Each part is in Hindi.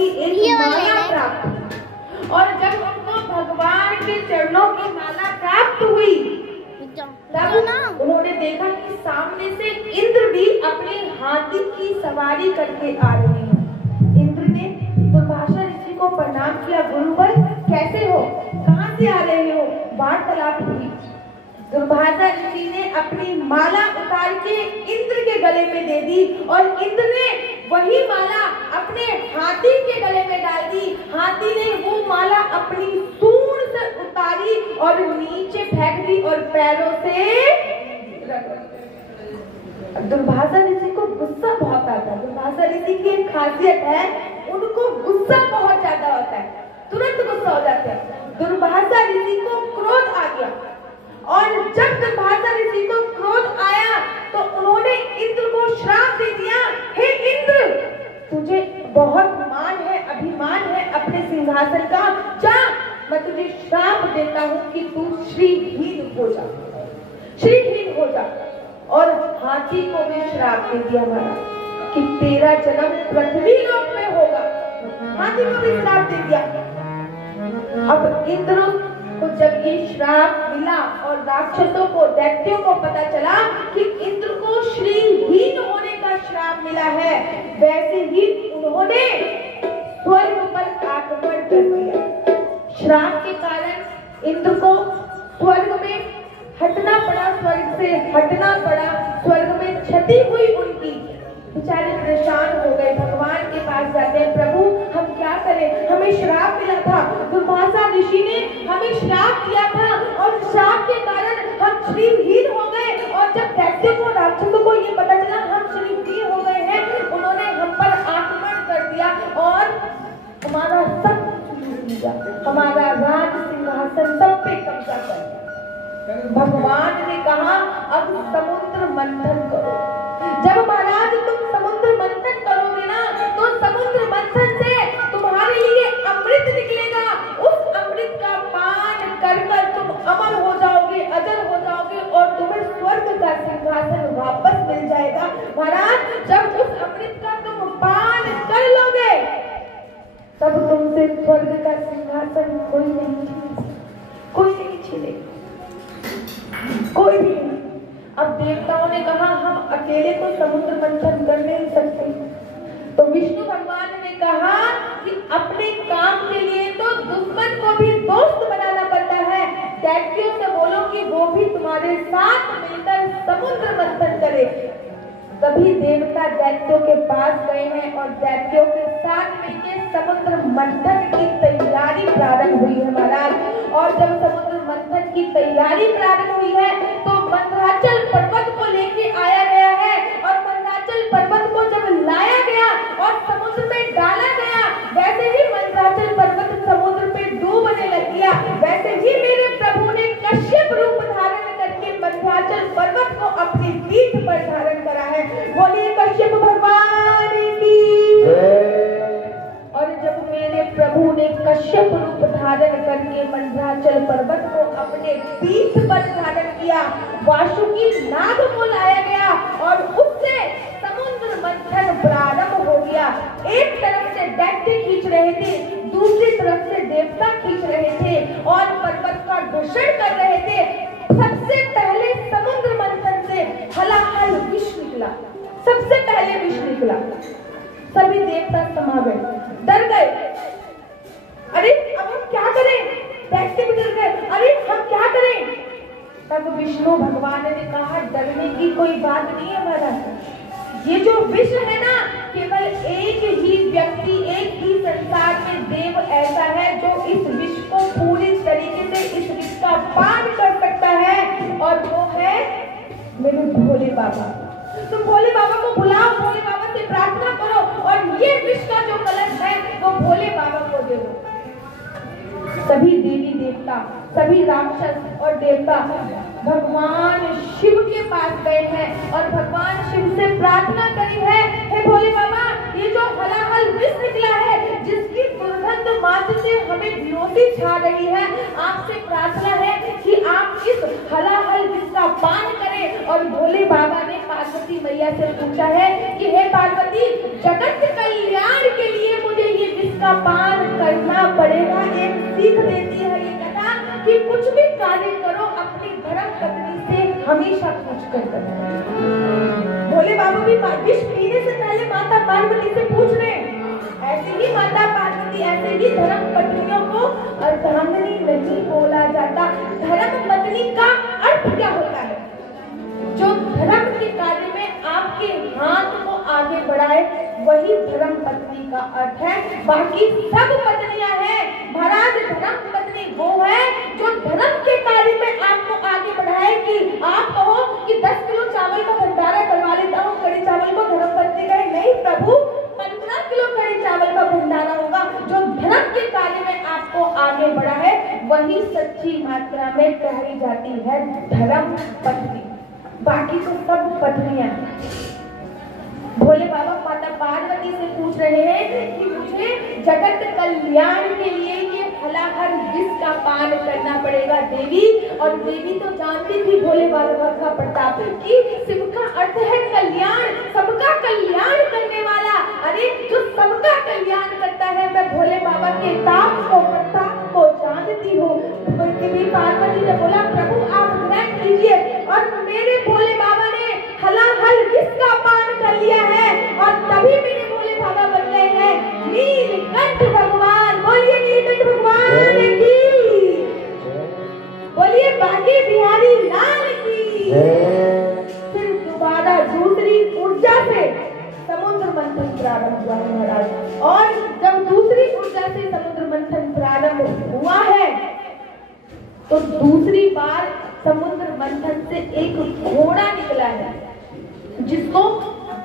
की एक माला प्राप्त हुई। और जब उनको भगवान के चरणों की माला प्राप्त हुई तब उन्होंने देखा कि सामने से इंद्र भी अपने हाथी की सवारी करके आ रहे हैं। इंद्र ने दुर्वासा ऋषि को प्रणाम किया, गुरुवर कैसे हो, कहाँ से आ रहे हो। वार्तालाप हुई। दुर्वासा ऋषि ने अपनी माला उतार के इंद्र के गले में दे दी और इंद्र ने वही माला अपने हाथी के गले में डाल दी। हाथी ने वो माला अपनी सूंड से उतारी और नीचे फेंक दी और पैरों से दुर्वासा ऋषि को गुस्सा बहुत आता है। दुर्वासा ऋषि की एक खासियत है, उनको गुस्सा बहुत ज्यादा होता है, तुरंत गुस्सा हो जाते हैं। दुर्वासा ऋषि को क्रोध आ गया और जब दुर्वासा ऋषि को क्रोध आया तो उन्होंने इंद्र को श्राप दे दिया, हे इंद्र तुझे बहुत मान है, अभिमान है अपने सिंहासन का, जा मैं तुझे श्राप देता हूँ कि तू श्रीहीन हो जा, श्रीहीन हो जा। और हाथी को भी श्राप दे दिया महाराज कि तेरा जन्म पृथ्वी लोक में होगा। हाथी को भी श्राप दे दिया। अब इंद्र को जब ये श्राप मिला और राक्षसों को, दैत्यों को पता चला कि इंद्र को श्रीहीन होने का श्राप मिला है, वैसे ही उन्होंने स्वर्ग पर आक्रमण कर दिया। श्राप के कारण इंद्र को स्वर्ग में हटना पड़ा, स्वर्ग से हटना पड़ा, स्वर्ग में क्षति हुई उनकी। बेचारे परेशान हो गए, भगवान के पास जाते हैं, प्रभु हम क्या करें, हमें श्राप मिला था, दुर्वासा ऋषि ने हमें श्राप दिया था और श्राप के कारण हम श्रीहीन हो गए। और जब दैत्यों को, राक्षसों को ये पता चला हम श्रीहीन हो गए हैं, उन्होंने हम पर आक्रमण कर दिया और हमारा सब कुछ लूट लिया, हमारा राज सिंहासन सब पे कब्जा कर लिया। भगवान ने कहा अब समुद्र मंथन करो। जब महाराज तुम समुद्र मंथन करोगे ना तो समुद्र मंथन से तुम्हारे लिए अमृत निकलेगा। उस अमृत का पान कर कर तुम अमर हो जाओगे, अजर हो जाओगे और तुम्हें स्वर्ग का सिंहासन वापस मिल जाएगा। महाराज जब उस अमृत का तुम पान कर लोगे तब तुमसे स्वर्ग का सिंहासन कोई नहीं छीनेगा, कोई भी नहीं। अब देवताओं ने कहा हम अकेले तो समुद्र मंथन कर नहीं सकते, तो विष्णु भगवान ने कहा कि अपने काम के लिए तो दुश्मन को भी दोस्त बनाना पड़ता है। दैत्यों से बोलो कि वो भी तुम्हारे साथ मिलकर समुद्र मंथन करे। तभी देवता दैत्यों के पास गए हैं और दैत्यों के साथ मिलकर समुद्र मंथन की तैयारी प्रारंभ हुई है महाराज। और जब समुद्र मंथन की तैयारी प्रारंभ हुई है तो मंदराचल पर्वत को लेके आया गया है और मंदराचल पर्वत को जब लाया गया और समुद्र में डाला गया, वैसे ही मंदराचल पर्वत समुद्र पे डूबने लग गया। वैसे ही मेरे प्रभु ने कश्यप रूप धारण करके मंदराचल पर्वत को अपनी पीठ पर धारण करा है। बोलिए कश्यप भगवान की। और जब मेरे प्रभु ने कश्यप रूप धारण करके मंदराचल पर्वत को अपने पीठ पर धारण किया, वासुकी नाग को लाया गया और उससे समुद्र मंथन प्रारंभ हो गया। एक तरफ से दैत्य खींच रहे थे, दूसरी तरफ से देवता खींच रहे थे और पर्वत का घर्षण कर रहे थे। सबसे पहले समुद्र मंथन से हलाहल विष निकला, सबसे पहले विष निकला। सभी देवता समा गए, डर गए। अरे अब हम क्या करें, दैत्य भी डर गए, अरे हम क्या करें। तब विष्णु भगवान ने कहा डरने की कोई बात नहीं है महाराज, ये जो विष है ना केवल एक ही व्यक्ति, एक ही संसार में देव ऐसा है जो इस विष को पूरी तरीके से इस विष का पान कर सकता है और वो है मेरे भोले बाबा। तुम भोले बाबा को बुलाओ, भोले बाबा से प्रार्थना करो और ये विष का जो कलश है वो भोले बाबा को दे दो। सभी देवी देवता, सभी राक्षस और देवता भगवान शिव के पास गए हैं और भगवान शिव से प्रार्थना करी है, हे भोले बाबा ये जो हलाहल विष निकला है जिसकी दुर्गंध मात्र से हमें विरोधी छा रही है, आपसे प्रार्थना है कि आप इस हलाहल विष का पान करें। और भोले बाबा ने पार्वती मैया से पूछा है कि हे पार्वती जगत कल्याण के लिए मुझे ये विष का पान करना पड़ेगा। एक सीख देती है ये कथा कि कुछ भी कार्य करो अपनी धर्म पत्नी से हमेशा पूछ कर करना। भोले बाबा भी विष पीने से पहले माता पार्वती से पूछ रहे हैं। ऐसे ही माता पार्वती, ऐसे ही धर्म पत्नियों को अर्धांगिनी नहीं बोला जाता। धर्म पत्नी का अर्थ क्या होता है? जो धर्म के कार्य में आपके हाथ को आगे बढ़ाए, वही धर्म पत्नी का अर्थ है। बाकी सब पत्नियां हैं, महाराज धर्म पत्नी वो है जो धर्म के कार्य में आपको आगे बढ़ाए। कि आप कहो कि 10 किलो चावल का भंडारा करवा लेता हूँ, कड़ी चावल को धर्म पत्नी कहे नहीं प्रभु 15 किलो कड़ी चावल का भंडारा होगा। जो धर्म के कार्य में आपको आगे बढ़ा है, वही सच्ची मात्रा में कही जाती है धर्म पत्नी। बाकी तो सब पत्नियां। भोले बाबा माता पार्वती से पूछ रहे हैं कि मुझे जगत कल्याण के लिए ये हलाहल विष का पान करना पड़ेगा देवी। और देवी तो जानती थी भोले बाबा का प्रताप कि शिव का अर्थ है कल्याण, सबका कल्याण करने वाला। अरे जो सबका कल्याण करता है, मैं भोले बाबा के ताप को प्रताप को जानती हूँ। पार्वती ने बोला प्रभु आप ग्रहण कीजिए। और मेरे भोले बाबा ने हलाहल विष का पान कर लिया है और तभी मेरे भोले बाबा बन गए हैं नीलकंठ भगवान। बोलिए नीलकंठ भगवान की, बोलिए बांके बिहारी लाल की। फिर दोबारा दूसरी ऊर्जा से समुद्र मंथन प्रारंभ हुआ है महाराज। और जब दूसरी ऊर्जा से समुद्र मंथन प्रारंभ हुआ है तो दूसरी बार समुद्र मंथन से एक घोड़ा निकला है, जिसको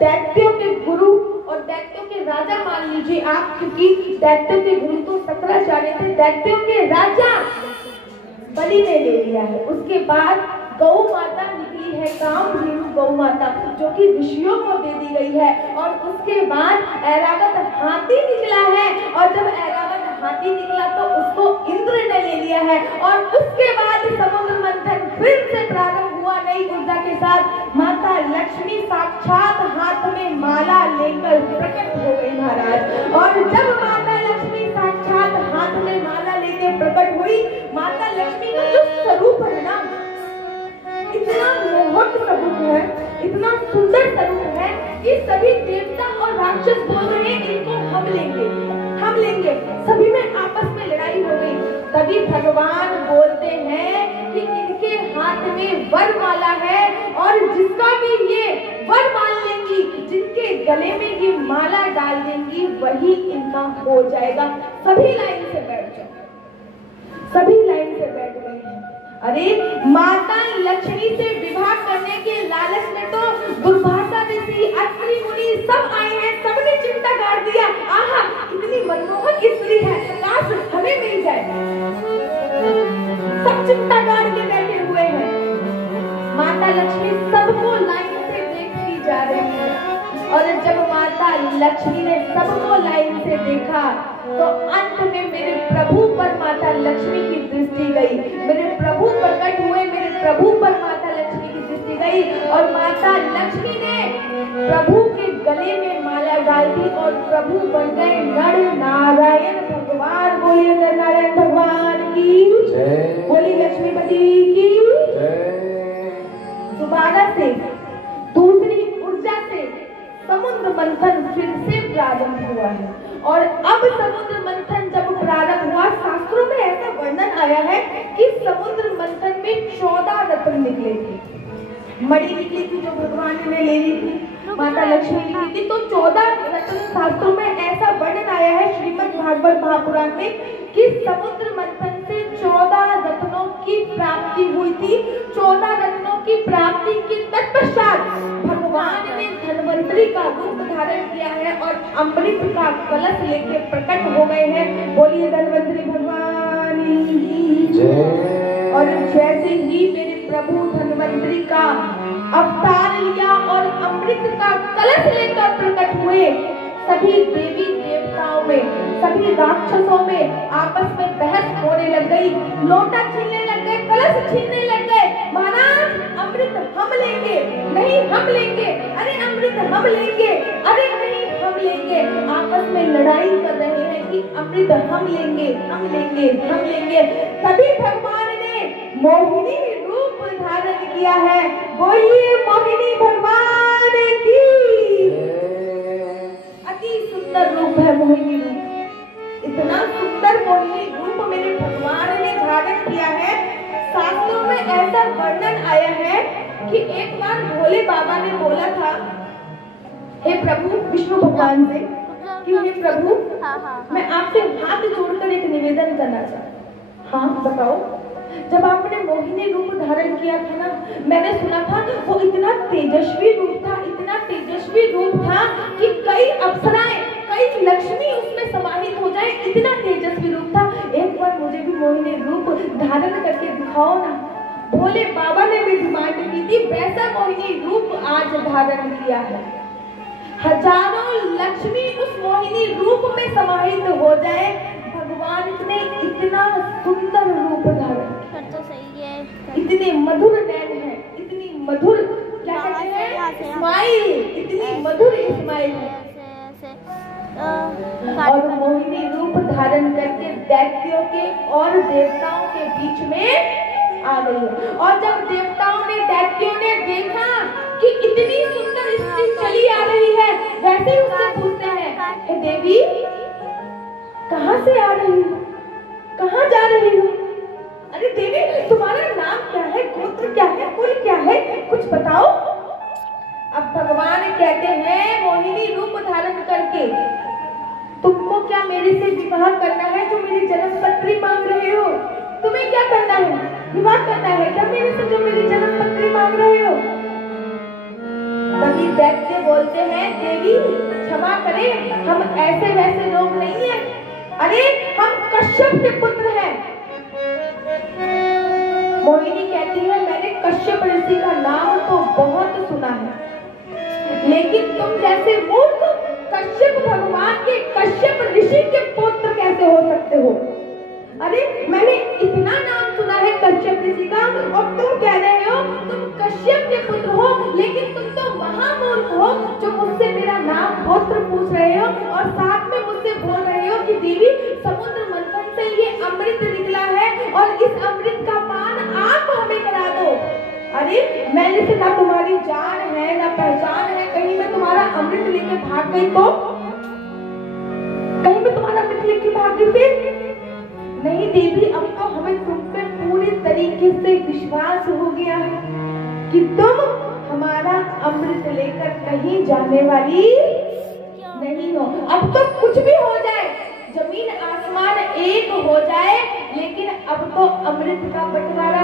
दैत्यों के गुरु और दैत्यों के राजा मान लीजिए आप, क्योंकि दैत्यों के गुरु तो शंकराचार्य थे, दैत्यों के राजा बलि ने ले लिया है। उसके बाद गौ माता निकली है, कामधेनु गौ माता, जो कि ऋषियों को दे दी गई है। और उसके बाद ऐरावत हाथी निकला है, और जब ऐरावत हाथी निकला तो उसको इंद्र ने ले लिया है। और उसके बाद समुद्र मंथन फिर से प्रारंभ हुआ नई ऊर्जा के साथ। माता लक्ष्मी साक्षात हाथ में माला लेकर प्रकट हो गई महाराज। और जब माता लक्ष्मी साक्षात हाथ में माला लेकर प्रकट हुई, माता लक्ष्मी का जो स्वरूप है ना, इतना मोहक स्वरूप है, इतना सुंदर स्वरूप है कि सभी देवता और राक्षस बोल रहे हैं इनको हम लेंगे, हम लेंगे। सभी में आपस में लड़ाई हो गई। तभी भगवान बोलते हैं कि इनके हाथ में वरमाला है, और जिसका भी ये वर मान लेंगी, जिनके गले में ये माला डाल देंगी, वही इनका हो जाएगा। सभी लाइन से बैठ जाओ, सभी लाइन से बैठ गए हैं। अरे माता लक्ष्मी से विवाह करने के लालच में तो दुर्वासा ऋषि, अत्रि मुनि सब आए हैं, सबने चिंता गाड़ दिया। आहा कितनी मनमोहक स्त्री है, काश हमें मिल जाए। सब चिंता गाड़ के बैठे हुए हैं। माता लक्ष्मी सबको लाइन से देखती जा रही है। और जब माता लक्ष्मी ने सबको लाइन से देखा तो अंत में मेरे प्रभु पर माता लक्ष्मी की दृष्टि गई। मेरे प्रभु प्रकट हुए, मेरे प्रभु पर माता लक्ष्मी की दृष्टि गई। और माता लक्ष्मी ने प्रभु के गले में माला डाल दी और प्रभु बन गए नर नारायण भगवान। बोलिए नर नारायण भगवान की, बोली लक्ष्मीपति की। दोबारा से दूसरी ऊर्जा से समुद्र मंथन फिर से प्रारंभ हुआ है। और अब समुद्र मंथन जब प्रारंभ हुआ, शास्त्रों में ऐसा वर्णन आया है कि समुद्र मंथन में 14 रत्न निकले थे। मणि निकली थी जो भगवान ने ले ली थी, माता लक्ष्मी निकली थी, तो 14 रत्न शास्त्रों में ऐसा वर्णन आया है श्रीमद् भागवत महापुराण में कि समुद्र मंथन से 14 रत्नों की प्राप्ति हुई थी। 14 रत्नों की प्राप्ति के तत्पश्चात भगवान ने धन्वंतरी का रूप धारण किया है और अमृत का कलश लेके प्रकट हो गए हैं। बोलिए धन्वंतरी भगवान की। और जैसे ही मेरे प्रभु धन्वंतरी का अवतार लिया और अमृत का कलश लेकर प्रकट हुए, सभी देवी देवताओं में, सभी राक्षसों में आपस में बहस होने लग गई। लोटा छीनने लग गए, कलश छीनने लग गए। महाराज अमृत हम लेंगे, नहीं हम लेंगे, अरे अमृत हम लेंगे, अरे नहीं हम लेंगे। आपस में लड़ाई कर रहे हैं कि अमृत हम लेंगे, हम लेंगे, हम लेंगे। तभी भगवान ने मोहिनी रूप धारण किया है। बोलिए मोहिनी भगवान की। अति सुंदर रूप है मोहिनी रूप। इतना सुंदर मोहिनी रूप मेरे भगवान ने धारण किया है। शास्त्रों में ऐसा वर्णन आया है कि एक बार भोले बाबा ने बोला था हे प्रभु, विष्णु भगवान से कि हे प्रभु, मैं आपसे हाथ जोड़कर एक निवेदन करना चाहता हूँ। हाँ बताओ। जब आपने मोहिनी रूप धारण किया था ना, मैंने सुना था वो इतना तेजस्वी रूप था, इतना तेजस्वी रूप था कि कई अप्सराएं, कई लक्ष्मी उसमें समाहित हो जाए, इतना तेजस्वी रूप था। एक बार मुझे भी मोहिनी रूप धारण करके दिखाओ ना। भोले बाबा ने भी डिमांड की थी, वैसा मोहिनी रूप आज धारण किया है। हजारों लक्ष्मी उस मोहिनी रूप में समाहित हो जाए। भगवान ने इतना सुंदर रूप धारण किया। तो सही है। इतने मधुर नैन है, इतनी मधुर, क्या कहते हैं, स्माइल, इतनी मधुर स्माइल है। और मोहिनी रूप धारण करके दैत्यों के और देवताओं के बीच में आ गई है। और जब देवताओं ने, दैत्यों ने देखा कि इतनी सुंदर स्त्री चली आ रही है, वैसे ही उससे पूछते हैं, हे देवी, कहाँ से आ रही हो, कहाँ जा रही हो? अरे देवी, तुम्हारा नाम क्या है, गोत्र क्या है, कुल क्या है, कुछ बताओ। अब भगवान कहते हैं मोहिनी रूप धारण करके, तुमको क्या मेरे से विवाह करना है जो मेरी जन्म पत्री मांग रहे हो? तुम्हें क्या करना है, विवाह करना है क्या मेरे से जो मेरी जन्म पत्री मांग रहे हो? तभी दैत्य बोलते हैं, देवी क्षमा करें, हम ऐसे वैसे लोग नहीं हैं। अरे हम कश्यप के पुत्र हैं। मोहिनी कहती है, मैंने कश्यप ऋषि का नाम तो बहुत सुना है, लेकिन तुम जैसे मूर्ख कश्यप भगवान के, कश्यप ऋषि के पुत्र कैसे हो सकते हो? अरे मैंने इतना नाम सुना है कश्यप ऋषि का, और तुम कह रहे हो तुम कश्यप के पुत्र हो, लेकिन तुम तो महामूर्ख हो जो मुझसे मेरा नाम गोत्र पूछ रहे हो और साथ में मुझसे बोल रहे हो कि देवी, समुद्र मंथन से ये अमृत निकला है और इस अमृत का पान आप हमें करा दो। अरे मैंने से ना तुम्हारी जान है ना पहचान है, कहीं मैं तुम्हारा अमृत लेके भाग गई तो, कहीं मैं तुम्हारा अमृत लेके भाग गई फिर? नहीं देवी, अब तो हमें तुम पे पूरी तरीके से विश्वास हो गया है कि तुम हमारा अमृत लेकर कहीं जाने वाली नहीं हो। अब तो कुछ भी हो जाए, जमीन आसमान एक हो जाए, लेकिन अब तो अमृत का बंटवारा